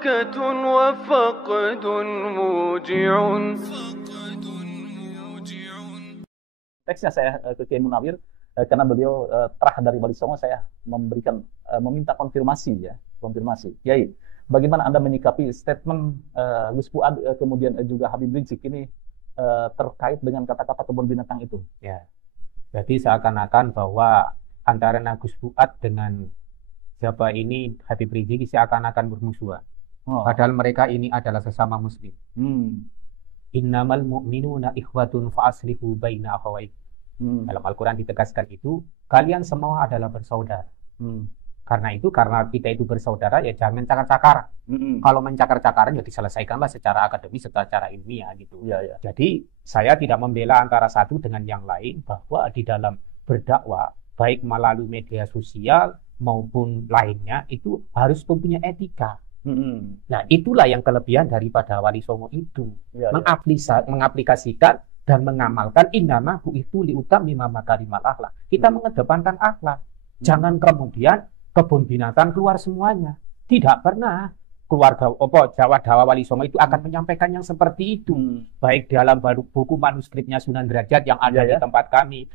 بركة وفقد موجع. Teksnya saya ke Kiai Munawir karena beliau terah dari Wali Songo, saya meminta konfirmasi ya, Kiai, bagaimana Anda menyikapi statement Gus Fuad kemudian juga Habib Rizik ini terkait dengan kata-kata kebun binatang itu? Ya, jadi seakan-akan bahwa antara Gus Fuad dengan siapa ini Habib Rizik seakan-akan bermusuhan. Padahal mereka ini adalah sesama Muslim. Innamal mu'minuna ikhwatun fa'aslihu baina akhawaykum. Dalam Al-Quran ditegaskan itu, kalian semua adalah bersaudara. Karena kita itu bersaudara, ya jangan cakar-cakar. Kalau mencakar-cakaran ya diselesaikanlah secara akademis, secara ilmiah gitu. Jadi saya tidak membela antara satu dengan yang lain, bahwa di dalam berdakwah, baik melalui media sosial maupun lainnya, itu harus mempunyai etika. Nah, itulah yang kelebihan daripada Wali Songo itu, mengaplikasikan dan mengamalkan innama bu'itsu liutammima makarimal akhlak. Kita mengedepankan akhlak. Jangan kemudian kebun binatang keluar semuanya. Tidak pernah keluarga Jawa Wali Songo itu akan menyampaikan yang seperti itu. Baik dalam buku manuskripnya Sunan Derajat yang ada di tempat kami,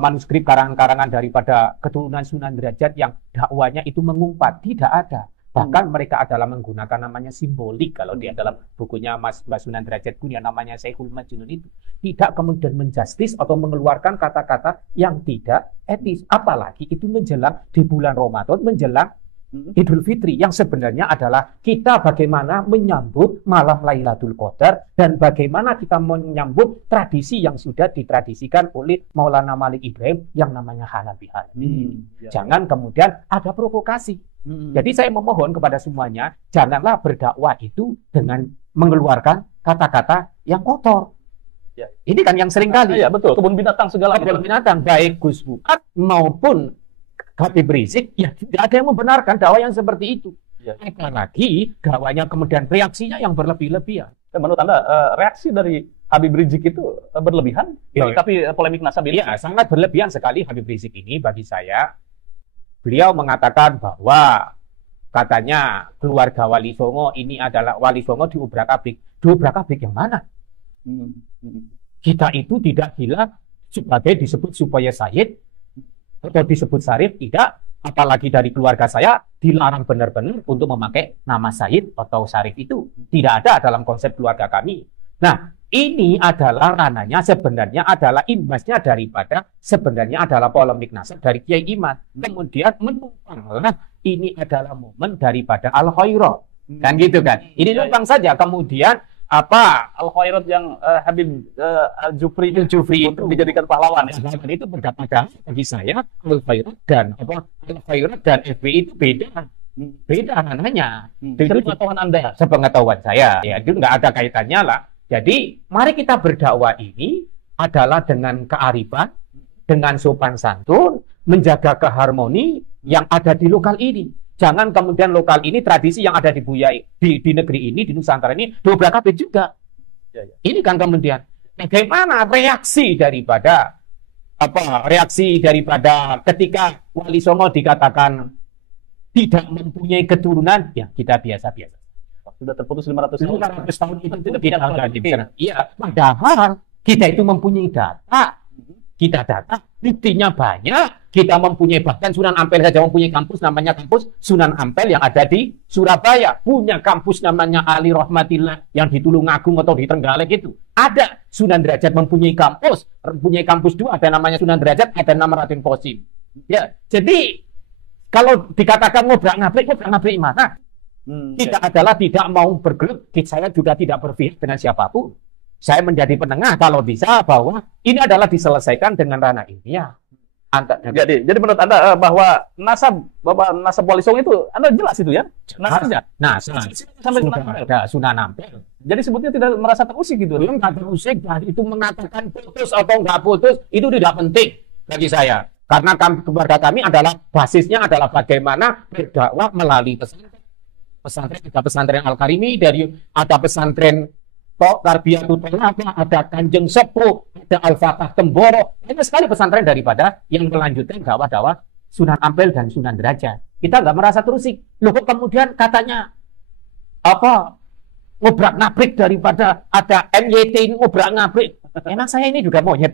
manuskrip karangan-karangan daripada keturunan Sunan Derajat yang dakwanya itu mengumpat, tidak ada. Bahkan mereka adalah menggunakan namanya simbolik. Kalau dia dalam bukunya Mbak Sunan Derajat pun yang namanya Syekhul Majnun itu tidak kemudian menjustis atau mengeluarkan kata-kata yang tidak etis. Apalagi itu menjelang di bulan Ramadan, menjelang Idul Fitri, yang sebenarnya adalah kita bagaimana menyambut malam Lailatul Qadar dan bagaimana kita menyambut tradisi yang sudah ditradisikan oleh Maulana Malik Ibrahim yang namanya halal bihalal. Jangan kemudian ada provokasi. Jadi saya memohon kepada semuanya, janganlah berdakwah itu dengan mengeluarkan kata-kata yang kotor. Ini kan yang sering kali. Iya betul, kebun binatang segala kebun binatang, baik Gus Fuad maupun Habib Rizik, ya tidak ada yang membenarkan dakwah yang seperti itu. Apalagi dakwanya kemudian reaksinya yang berlebih-lebihan. Menurut Anda reaksi dari Habib Rizik itu berlebihan? Tapi polemik nasab ini? Ya, sangat berlebihan sekali Habib Rizik ini bagi saya. Beliau mengatakan bahwa katanya keluarga Wali Songo ini adalah Wali Songo diobrak-abrik. Diobrak-abrik yang mana? Kita itu tidak gila sebagai disebut supaya Sayyid atau disebut Syarif, tidak. Apalagi dari keluarga saya dilarang benar-benar untuk memakai nama Sayyid atau Syarif, itu tidak ada dalam konsep keluarga kami. Nah, ini adalah ranahnya sebenarnya adalah imbasnya daripada sebenarnya adalah polemik nasab dari Kiai Iman. Kemudian menumpanglah ini adalah momen daripada Al-Khairat. Kan gitu kan. Ini numpang saja. Kemudian Al-Khairat yang Habib Al-Jufri itu dijadikan pahlawan. Itu berdasarkan bagi saya Al-Khairat dan FPI itu beda ranahnya. Itu pengetahuan Anda? Sepengetahuan saya, ya itu nggak ada kaitannya lah. Jadi mari kita berdakwah ini adalah dengan kearifan, dengan sopan santun, menjaga keharmoni yang ada di lokal ini. Jangan kemudian lokal ini tradisi yang ada di negeri ini, di Nusantara ini dobrak-abrik juga. Ini kan kemudian bagaimana reaksi daripada ketika Wali Songo dikatakan tidak mempunyai keturunan, ya kita biasa-biasa. Sudah terputus 500 tahun itu tidak akan dibicara. Iya, padahal kita itu mempunyai data. Kita data, buktinya banyak. Kita mempunyai, bahkan Sunan Ampel saja mempunyai kampus namanya kampus Sunan Ampel yang ada di Surabaya. Punya kampus namanya Ali Rahmatillah yang di Tulungagung atau di Trenggalek itu. Ada. Sunan Derajat mempunyai kampus 2, ada namanya Sunan Derajat, ada nama Raden Qasim. Ya, jadi kalau dikatakan ngobrak-ngabrik mana? Kita adalah tidak mau bergelut, saya juga tidak berpihak dengan siapapun. Saya menjadi penengah kalau bisa bahwa ini adalah diselesaikan dengan ranah ilmiah. Jadi menurut Anda bahwa nasab Wali Songo itu Anda jelas itu ya? Nasabnya. Sampai ada Sunan Ampel. Jadi sebetulnya tidak merasa terusik gitu. Enggak terusik, itu mengatakan putus atau enggak putus itu tidak penting bagi saya. Karena keluarga kami adalah basisnya adalah bagaimana berdakwah melalui pesantren Al-Karimi, ada pesantren Tarbiyatul Tolaka, ada Kanjeng Sepuh, ada Al-Fatah Temboro. Banyak sekali pesantren daripada yang melanjutkan dakwah-dakwah Sunan Ampel dan Sunan Derajat. Kita nggak merasa terusik. Loh kok kemudian katanya apa ngobrak-ngabrik daripada ada MYT ini ngobrak-ngabrik. Emang saya ini juga monyet.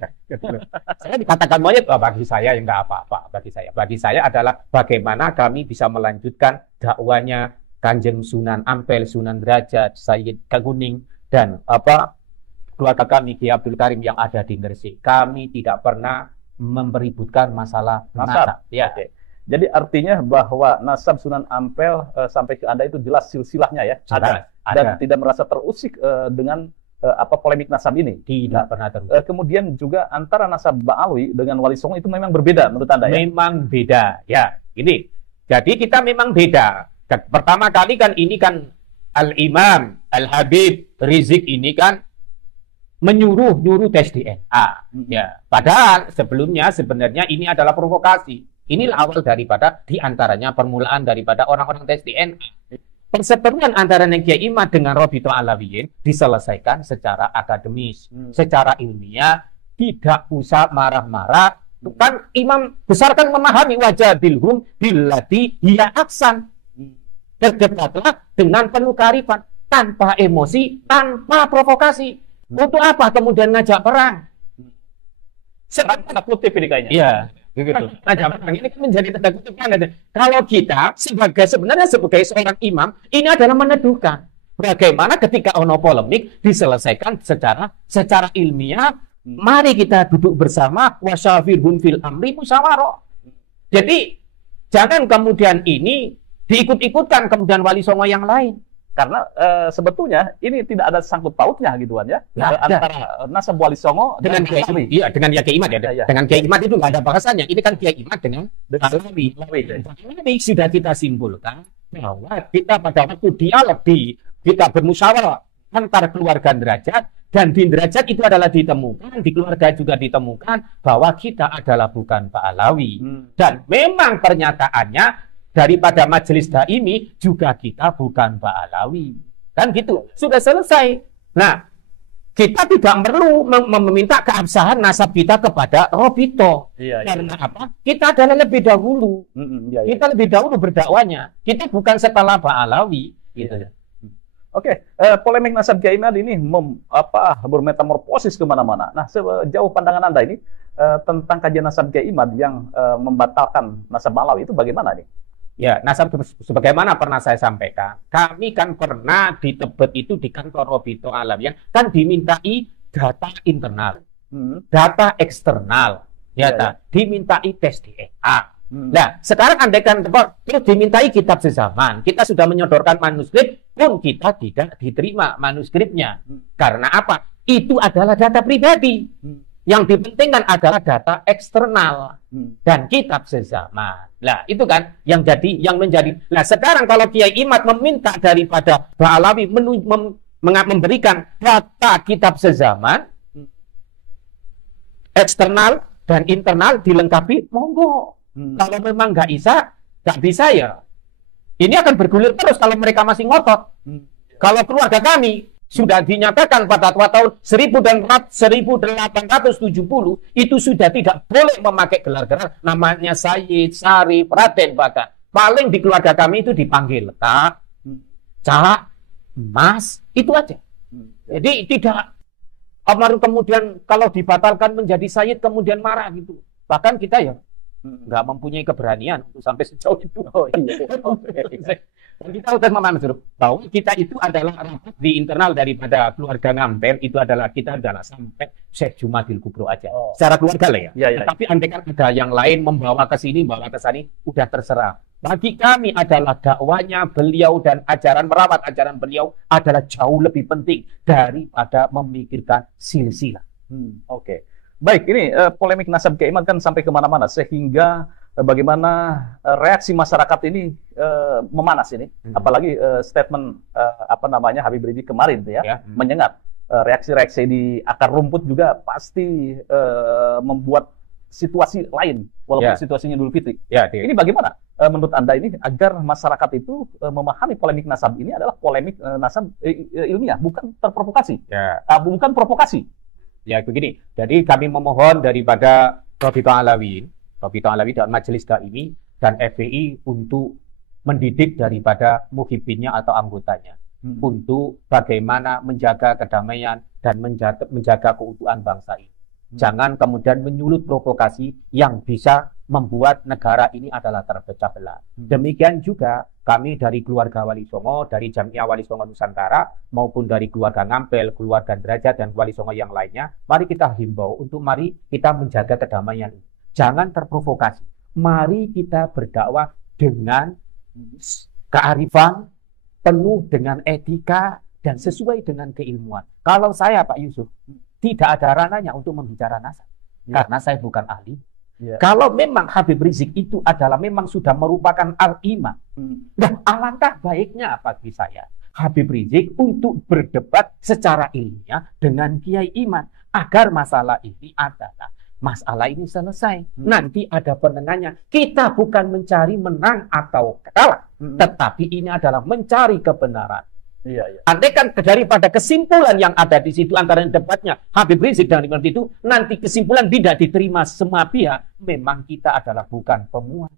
Saya dikatakan monyet, bagi saya ya nggak apa-apa. Bagi saya adalah bagaimana kami bisa melanjutkan dakwanya Kanjeng Sunan Ampel, Sunan Derajat, Sayyid Kaguning, dan keluarga kami Kiai Abdul Karim yang ada di Gresik. Kami tidak pernah mempeributkan masalah nasab. Ya. Oke. Jadi artinya bahwa nasab Sunan Ampel sampai ke Anda itu jelas silsilahnya ya, Ada. dan tidak merasa terusik dengan polemik nasab ini. Tidak pernah terusik. Kemudian juga antara nasab Ba'alawi dengan Wali Songo itu memang berbeda menurut Anda ya? Memang beda. Ya, ini. Jadi kita memang beda. Pertama kali kan ini kan Al-Imam, Al-Habib, Rizik ini kan menyuruh tes DNA. Ya. Padahal sebelumnya sebenarnya ini adalah provokasi. Inilah awal daripada diantaranya permulaan daripada orang-orang tes DNA. Perseteruan antara Kiai Imad dengan Robito Alawiyin diselesaikan secara akademis, secara ilmiah, tidak usah marah-marah. Kan Imam besar kan memahami wajah dilhum billati hiya aksan. Berdebatlah dengan penuh kearifan, tanpa emosi, tanpa provokasi. Untuk apa kemudian ngajak perang? Tanda kutip ini kayaknya. Iya, begitu. Ngajak perang ini kan menjadi tanda kutip kan. Kalau kita sebenarnya sebagai seorang imam, ini adalah meneduhkan bagaimana ketika ono polemik diselesaikan secara ilmiah. Mari kita duduk bersama wasyawirhum fil amri musyawarah. Jadi jangan kemudian ini diikut-ikutkan kemudian Wali Songo yang lain. Karena sebetulnya ini tidak ada sangkut pautnya gituan ya, antara nasab Wali Songo dengan Kiai Imad. Iya, dengan Kiai Imad ya. Dengan Kiai Imad itu nggak ada bahasanya. Ini kan Kiai Imad dengan Alawi. Ini sudah kita simpulkan bahwa kita pada waktu dialog kita bermusyawarah antara keluarga derajat, dan di derajat itu adalah ditemukan, di keluarga juga ditemukan bahwa kita adalah bukan Pak Alawi. Dan memang pernyataannya daripada majelis daimi juga kita bukan Pak Alawi. Kan gitu, sudah selesai. Nah, kita tidak perlu meminta keabsahan nasab kita kepada Robito. Karena apa? Kita adalah lebih dahulu. Kita lebih dahulu berdakwanya. Kita bukan setelah Pak Alawi. Gitu ya. Oke, polemik nasab Kiai Imad ini bermetamorfosis kemana-mana. Nah, sejauh pandangan Anda ini tentang kajian nasab Kiai Imad yang membatalkan nasab Ba'alawi itu bagaimana nih? Ya, nasab sebagaimana pernah saya sampaikan, kami kan pernah di Tebet itu di kantor Robito Alawiyin kan dimintai data internal, data eksternal, dimintai tes DNA. Nah, sekarang andaikan terus dimintai kitab sezaman, kita sudah menyodorkan manuskrip pun kita tidak diterima manuskripnya. Karena apa? Itu adalah data pribadi. Yang dipentingkan adalah data eksternal dan kitab sezaman. Nah, itu kan yang menjadi. Nah, sekarang kalau Kiai Imad meminta daripada Ba'alawi memberikan data kitab sezaman eksternal dan internal dilengkapi, monggo. Kalau memang nggak bisa ya. Ini akan bergulir terus kalau mereka masih ngotot. Kalau keluarga kami sudah dinyatakan pada tahun 1870 itu sudah tidak boleh memakai gelar-gelar namanya Sayyid, Syarif, Raden, bahkan paling di keluarga kami itu dipanggil Kak, Cak, Mas, itu aja. Jadi tidak kemudian kalau dibatalkan menjadi Sayyid kemudian marah gitu. Bahkan kita ya nggak mempunyai keberanian untuk sampai sejauh itu. Dan kita sudah memahami bahwa kita itu adalah rapat di internal daripada keluarga Ngampel, itu adalah kita adalah sampai Syekh Jumadil Kubro aja. Secara keluarga lah ya. Tapi andaikan ada yang lain membawa ke sini, bawa ke sini, udah terserah. Bagi kami adalah dakwanya beliau dan ajaran merawat ajaran beliau adalah jauh lebih penting daripada memikirkan silsilah. Oke. Baik, ini polemik nasab Kiai Imad kan sampai kemana-mana sehingga bagaimana reaksi masyarakat ini memanas ini, apalagi statement Habib Rizik kemarin ya, menyengat. Reaksi-reaksi di akar rumput juga pasti membuat situasi lain walaupun situasinya Idul Fitri. Ini bagaimana menurut Anda ini agar masyarakat itu memahami polemik nasab ini adalah polemik nasab ilmiah, bukan terprovokasi, bukan provokasi. Ya begini, jadi kami memohon daripada Robito Alawiyin dan majelis daimi dan FPI untuk mendidik daripada muhibinnya atau anggotanya untuk bagaimana menjaga kedamaian dan menjaga keutuhan bangsa ini. Jangan kemudian menyulut provokasi yang bisa membuat negara ini adalah terpecah belah. Demikian juga kami dari keluarga Wali Songo, dari Jamiah Wali Songo Nusantara, maupun dari keluarga Ngampel, keluarga Derajat, dan Wali Songo yang lainnya, mari kita himbau untuk mari kita menjaga kedamaian ini. Jangan terprovokasi. Mari kita berdakwah dengan kearifan, penuh dengan etika, dan sesuai dengan keilmuan. Kalau saya, Pak Yusuf, tidak ada ranahnya untuk membicara nasab. Karena saya bukan ahli. Kalau memang Habib Rizik itu adalah memang sudah merupakan al-imam. Nah, alangkah baiknya bagi saya Habib Rizik untuk berdebat secara ilmiah dengan Kiai Iman agar masalah ini selesai. Nanti ada penengahnya. Kita bukan mencari menang atau kalah, tetapi ini adalah mencari kebenaran. Andai kan daripada kesimpulan yang ada di situ antara debatnya Habib Rizik dan Imam itu nanti kesimpulan tidak diterima semua pihak, memang kita adalah bukan pemuat.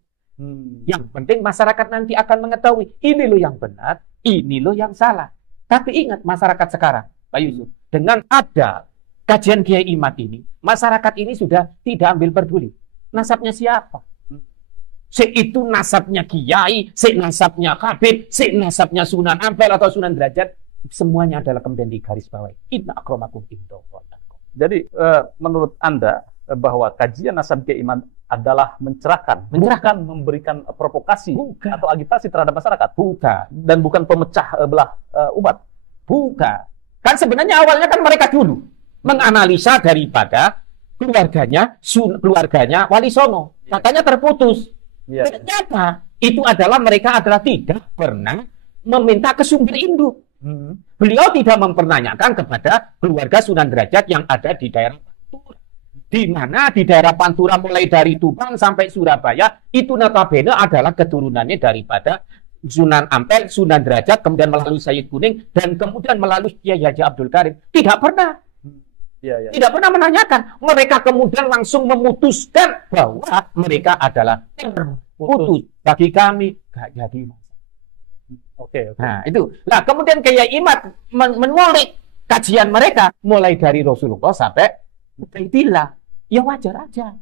Yang penting masyarakat nanti akan mengetahui ini loh yang benar, ini loh yang salah. Tapi ingat masyarakat sekarang, Pak Yusuf, dengan ada kajian Kiai Imad ini, masyarakat ini sudah tidak ambil peduli. Nasabnya siapa? Itu nasabnya Kiai, nasabnya Habib, nasabnya Sunan Ampel atau Sunan Derajat, semuanya adalah kemudian di garis bawah. Inna akramakum indallah. Jadi menurut Anda bahwa kajian nasab Kiai Iman adalah mencerahkan, bukan memberikan provokasi atau agitasi terhadap masyarakat, dan bukan pemecah belah umat, Kan sebenarnya awalnya kan mereka dulu menganalisa daripada keluarganya Wali Songo, katanya terputus. Ternyata itu adalah mereka tidak pernah meminta ke sumber induk. Beliau tidak mempertanyakan kepada keluarga Sunan Derajat yang ada di daerah Pantura. Di mana di daerah Pantura mulai dari Tuban sampai Surabaya itu notabene adalah keturunannya daripada Sunan Ampel, Sunan Derajat, kemudian melalui Sayyid Kuning dan kemudian melalui Kiai Haji Abdul Karim. Tidak pernah. Tidak pernah menanyakan. Mereka kemudian langsung memutuskan bahwa mereka adalah terputus. Bagi kami gak jadi masalah. Nah itu. Nah kemudian Kiai Imad menulis kajian mereka mulai dari Rasulullah sampai Baitullah. Ya wajar aja.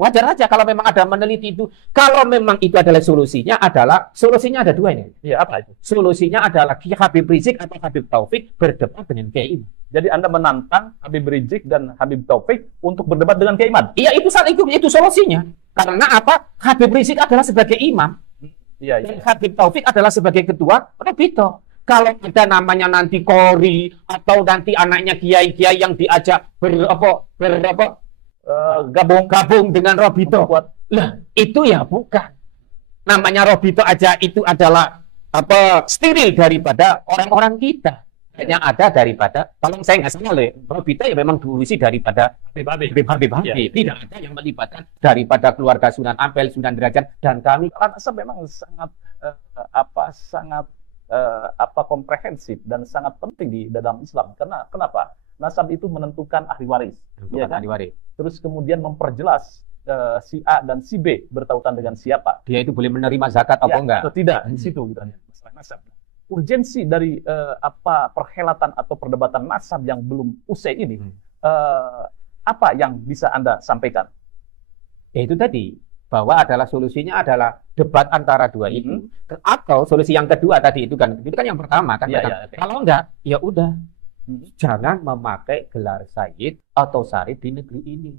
Wajar aja kalau memang ada meneliti itu. Kalau memang itu adalah solusinya ada dua ini. Apa itu? Solusinya adalah Habib Rizik atau Habib Taufik berdebat dengan Kiai Imad. Jadi Anda menantang Habib Rizik dan Habib Taufik untuk berdebat dengan Kiai Iman? Iya, itu solusinya. Karena apa? Habib Rizik adalah sebagai imam. Dan Habib Taufik adalah sebagai ketua Robito. Kalau ada namanya nanti Kori atau nanti anaknya kiai-kiai yang diajak gabung dengan Robito. Lah, itu ya bukan. Namanya Robito aja itu adalah steril daripada orang-orang kita. Yang ada daripada, kalau saya nggak salah Robito ya memang diurusi daripada Habib. Tidak ada yang melibatkan daripada keluarga Sunan Ampel, Sunan Derajat, dan kami. Nasab memang sangat komprehensif dan sangat penting di dalam Islam. Karena kenapa? Nasab itu menentukan ahli waris. Ahli waris. Terus kemudian memperjelas si A dan si B bertautan dengan siapa. Dia itu boleh menerima zakat atau enggak? Atau tidak. Di situ gitu. Masalah nasab. Urgensi dari perhelatan atau perdebatan nasab yang belum usai ini, apa yang bisa Anda sampaikan? Ya itu tadi, bahwa solusinya adalah debat antara dua itu, atau solusi yang kedua tadi itu kan yang pertama kan. Kalau enggak, ya udah, jangan memakai gelar Sayyid atau Syarif di negeri ini.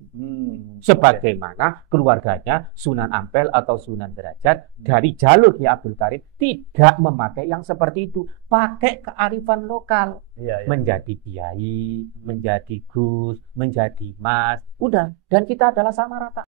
Sebagaimana keluarganya Sunan Ampel atau Sunan Derajat dari jalur Kiai Abdul Karim tidak memakai yang seperti itu. Pakai kearifan lokal. Menjadi kiai, menjadi gus, menjadi mas. Udah. Dan kita adalah sama rata.